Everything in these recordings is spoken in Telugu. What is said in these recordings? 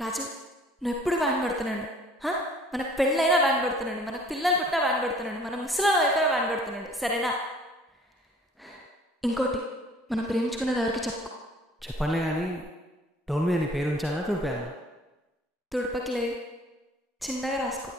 రాజు, నువ్వు ఎప్పుడు వ్యాన్ కొడుతున్నాడు? మనకు పెళ్ళైనా వ్యాన్ కొడుతున్నాడు, మనకు పిల్లలు పుట్టినా వ్యాన్ కొడుతున్నాడు, మన ముసలాలు అయిపోయినా వ్యాన్ కొడుతున్నాడు, సరేనా? ఇంకోటి, మనం ప్రేమించుకున్నది ఎవరికి చెప్పుకో. చెప్పనులే కానీ డోల్ మీద నీ పేరు ఉంచానా తుడిపానా? తుడపకిలే, చిన్నగా రాసుకో.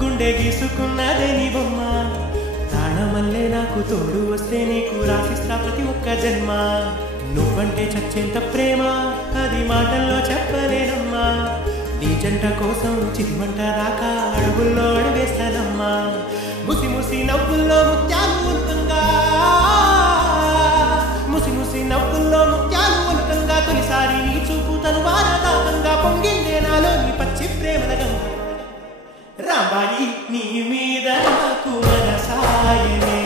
గుండె గీసుకున్నదే నీ బొమ్మ, ప్రాణమల్లే నాకు తోడు వస్తే నీకు రాసిస్తా ప్రతి ఒక్క జన్మ. నువ్వంటే చచ్చేంత ప్రేమ అది మాటల్లో చెప్పలేనమ్మా. నీ జంట కోసం చిరిమంట దాకా అడుగుల్లో అడుగేస్తానమ్మా. ముసి ముసి నవ్వుల్లో ముత్యాలు ఉల్కంగా, ముసి ముసి నవ్వుల్లో ముత్యాలు ఉల్కంగా, తొలిసారి నీ చూపు తను వారదాకంగా పొంగిందే నాలో నీ పచ్చి ప్రేమల గంగ. రాబాయి నీ మీద నాకు మనసాయనే.